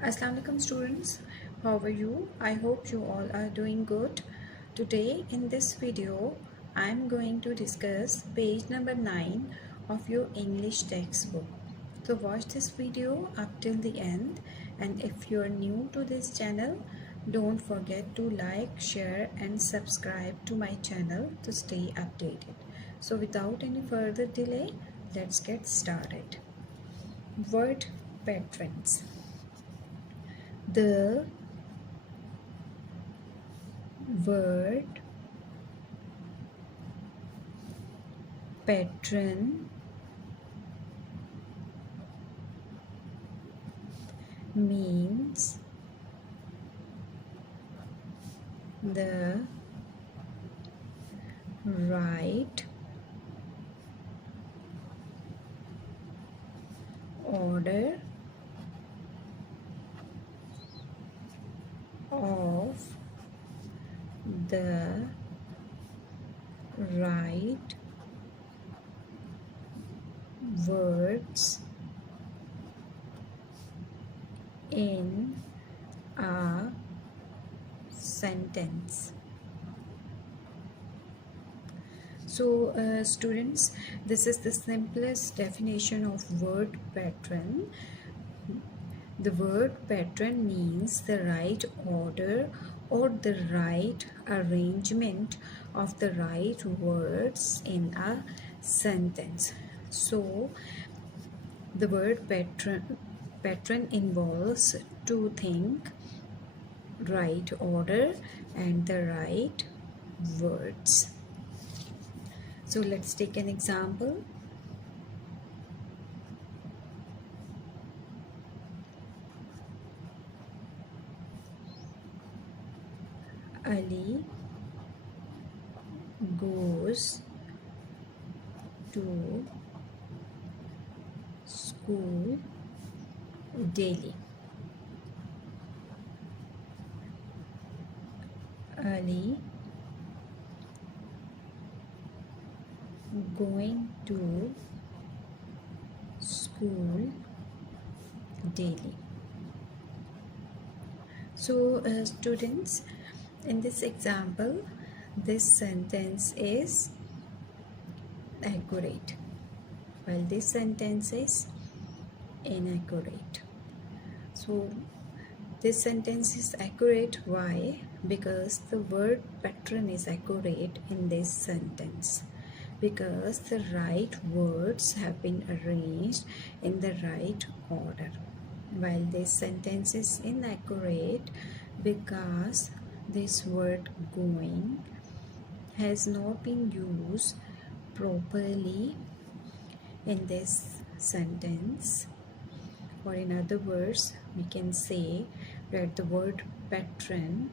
Assalamu alaikum students, how are you? I hope you all are doing good. Today in this video I am going to discuss page number 9 of your English textbook. So watch this video up till the end, and if you are new to this channel, don't forget to like, share and subscribe to my channel to stay updated. So without any further delay, let's get started. Word patrons. The word patron means the right order of the right words in a sentence. So students, this is the simplest definition of word patron. The word patron means the right order or the right arrangement of the right words in a sentence. So the word patron involves two things: right order and the right words. So let's take an example. Ali goes to school daily. Ali going to school daily. So students, in this example, this sentence is accurate, while this sentence is inaccurate. So this sentence is accurate. Why? Because the word patron is accurate in this sentence, because the right words have been arranged in the right order, while this sentence is inaccurate because this word going has not been used properly in this sentence. Or in other words, we can say that the word patron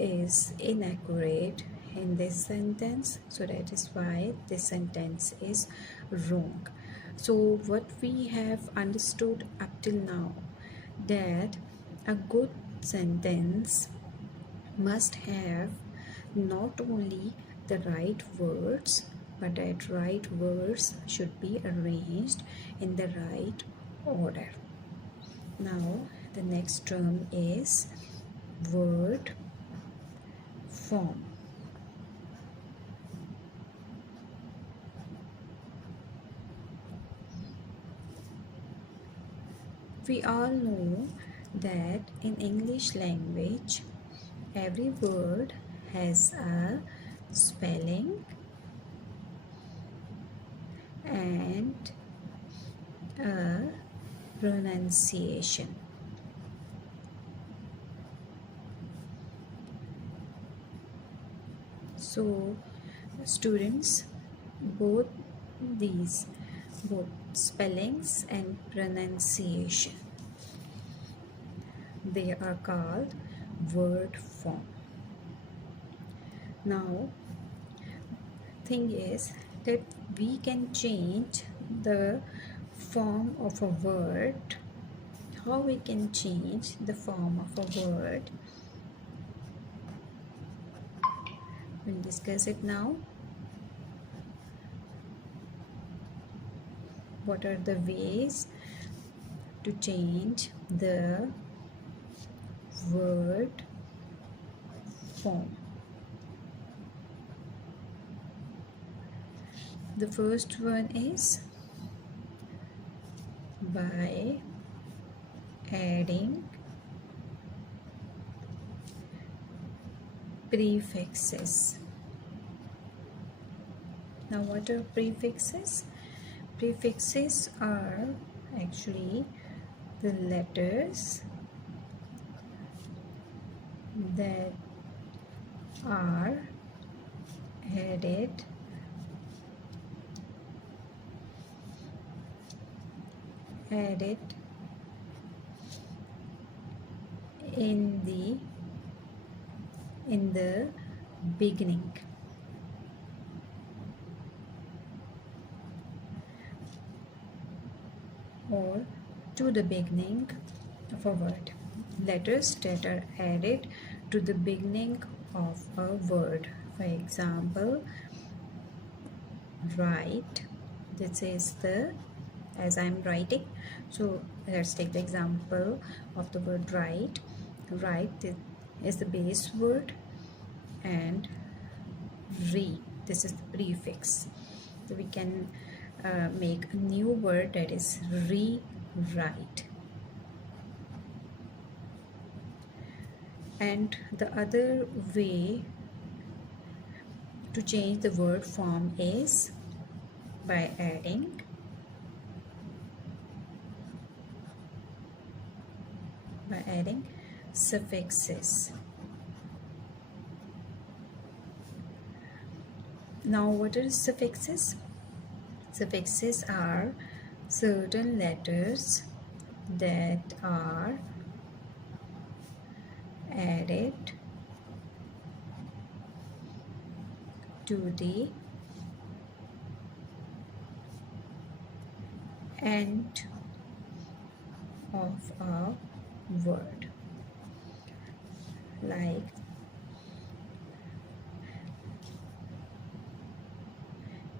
is inaccurate in this sentence, so that is why this sentence is wrong. So what we have understood up till now, that a good sentence must have not only the right words, but that right words should be arranged in the right order. Now the next term is word form. We all know that in English language every word has a spelling and a pronunciation. So students, both spellings and pronunciation, they are called word form. Now thing is that we can change the form of a word. How we can change the form of a word? We'll discuss it now. What are the ways to change the word form. The first one is by adding prefixes. Now, what are prefixes? Prefixes are actually the letters that are added in the beginning or to the beginning of a word. Letters that are added to the beginning of a word. For example, write. This is the, as I'm writing, so let's take the example of the word write. Write is the base word, and re, this is the prefix. So we can make a new word, that is rewrite. And the other way to change the word form is by adding suffixes. Now, what are suffixes? Suffixes are certain letters that are added to the end of a word, like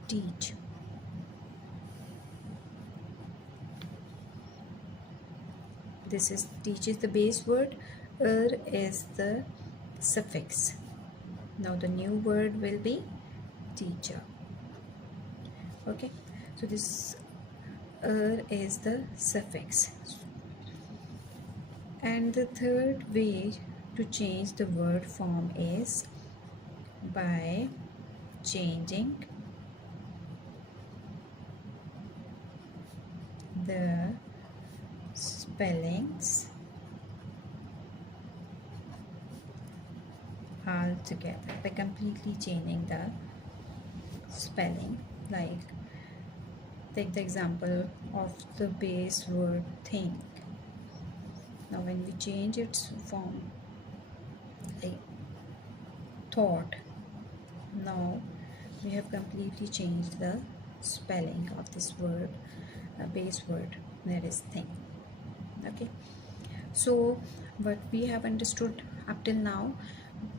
teach. This is teach is the base word, is the suffix. Now the new word will be teacher. Okay, so this is the suffix. And the third way to change the word form is by changing the spellings altogether, by completely changing the spelling. Like, take the example of the base word think. Now when we change its form, like thought, now we have completely changed the spelling of this word, base word, that is thing. Okay, so what we have understood up till now,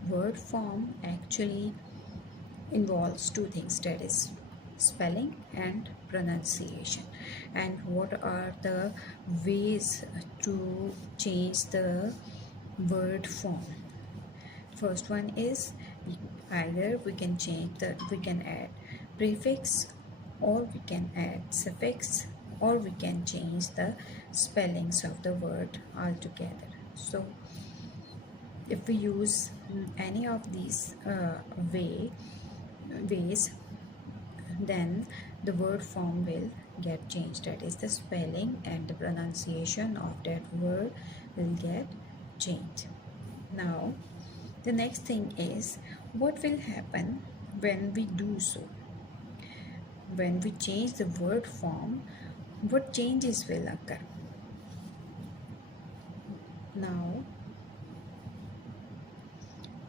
word form actually involves two things, that is spelling and pronunciation. And what are the ways to change the word form? First one is either we can add prefix, or we can add suffix, or we can change the spellings of the word altogether. So if we use any of these ways, then the word form will get changed, that is the spelling and the pronunciation of that word will get changed. Now the next thing is, what will happen when we do so? When we change the word form, what changes will occur? Now,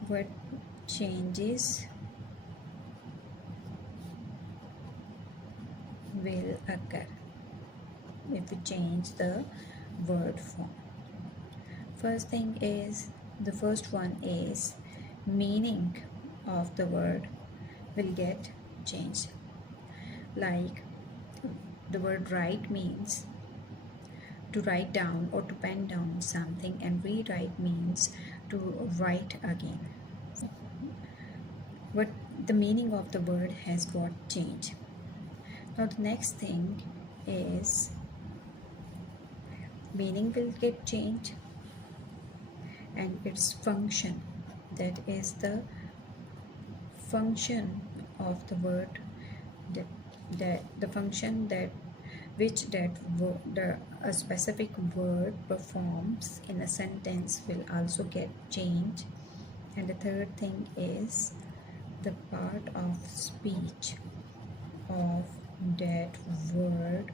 what changes will occur if we change the word form? First thing is, the first one is meaning of the word will get changed. Like the word write means to write down or to pen down something, and rewrite means to write again. What the meaning of the word has got changed. Now the next thing is meaning will get changed and its function, that is the function of the word, that the function that which a specific word performs in a sentence will also get changed. And the third thing is the part of speech of that word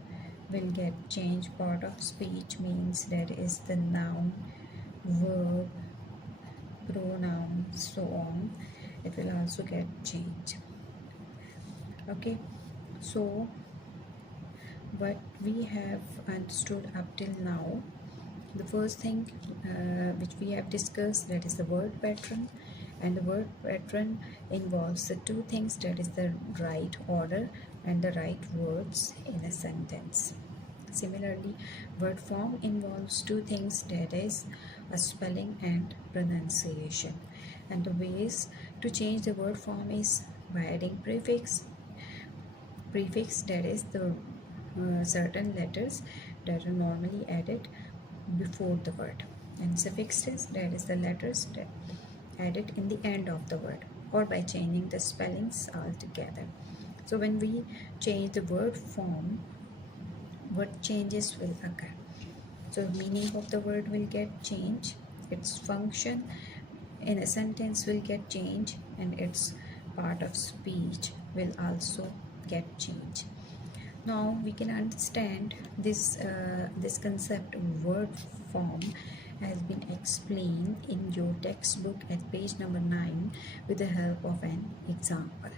will get changed. Part of speech means that is the noun, verb, pronoun, so on. It will also get changed. Okay, so what we have understood up till now, the first thing which we have discussed, that is the word pattern. And the word pattern involves the two things, that is the right order and the right words in a sentence. Similarly, word form involves two things, that is a spelling and pronunciation. And the ways to change the word form is by adding prefix, that is the certain letters that are normally added before the word, and suffixes, that is the letters that added in the end of the word, or by changing the spellings altogether. So when we change the word form, what changes will occur? So the meaning of the word will get changed, its function in a sentence will get changed, and its part of speech will also get changed. Now we can understand this concept of word form has been explained in your textbook at page number 9 with the help of an example.